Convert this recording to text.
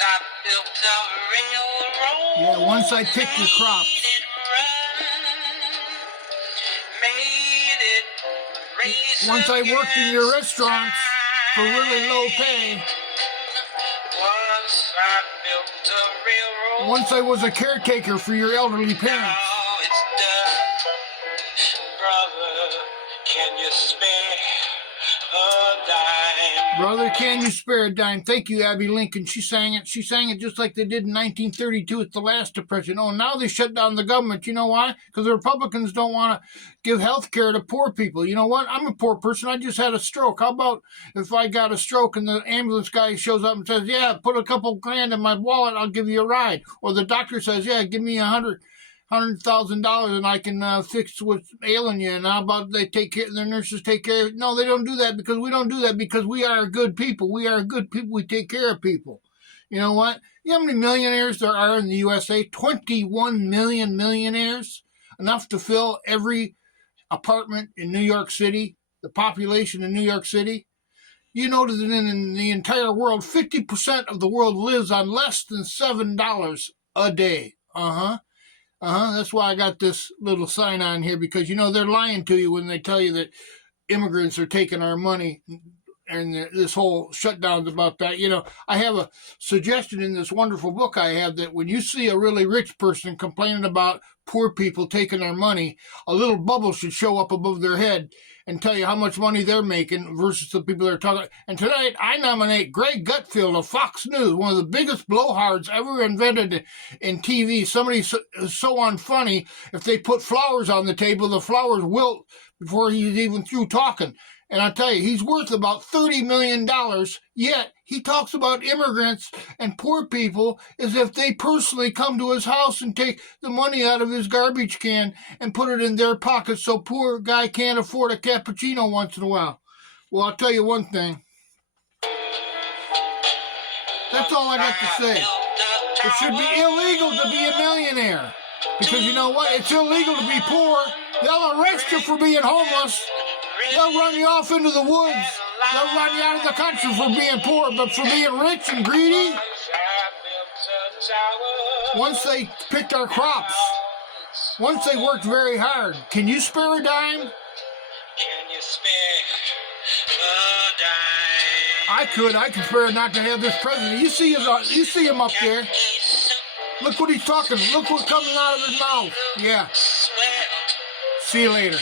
I built a railroad. Yeah, once I picked your crops. Made it race Once I worked in your against restaurants for really low pay. time. Once I built a railroad. Once I was a caretaker for your elderly parents. Now it's done. Brother, can you spare a dime? Brother, can you spare a dime? Thank you, Abby Lincoln. She sang it. She sang it just like they did in 1932 at the last depression. Oh, now they shut down the government. You know why? Because the Republicans don't want to give health care to poor people. You know what? I'm a poor person. I just had a stroke. How about if I got a stroke and the ambulance guy shows up and says, yeah, put a couple grand in my wallet, I'll give you a ride. Or the doctor says, yeah, give me $100,000 and I can fix what's ailing you. And how about they take care, the nurses take care? No, they don't do that because we don't do that because we are good people. We are good people. We take care of people. You know what? You know how many millionaires there are in the USA? 21 million millionaires. Enough to fill every apartment in New York City, the population in New York City. You know that in the entire world, 50% of the world lives on less than $7 a day. That's why I got this little sign on here because, you know, they're lying to you when they tell you that immigrants are taking our money and this whole shutdown's about that. You know, I have a suggestion in this wonderful book I have that when you see a really rich person complaining about poor people taking their money, a little bubble should show up above their head and tell you how much money they're making versus the people they're talking. And tonight, I nominate Greg Gutfeld of Fox News, one of the biggest blowhards ever invented in TV. Somebody so unfunny, if they put flowers on the table, the flowers wilt before he's even through talking. And I tell you, he's worth about $30 million, yet he talks about immigrants and poor people as if they personally come to his house and take the money out of his garbage can and put it in their pockets so poor guy can't afford a cappuccino once in a while. Well, I'll tell you one thing. That's all I got to say. It should be illegal to be a millionaire. Because you know what? It's illegal to be poor. They'll arrest you for being homeless. They'll run you off into the woods. They'll run you out of the country for being poor, but for being rich and greedy, once they picked our crops, once they worked very hard, can you spare a dime? Can you spare a dime? I could spare not to have this president. You see him up there. Look what he's talking. Look what's coming out of his mouth. Yeah. See you later.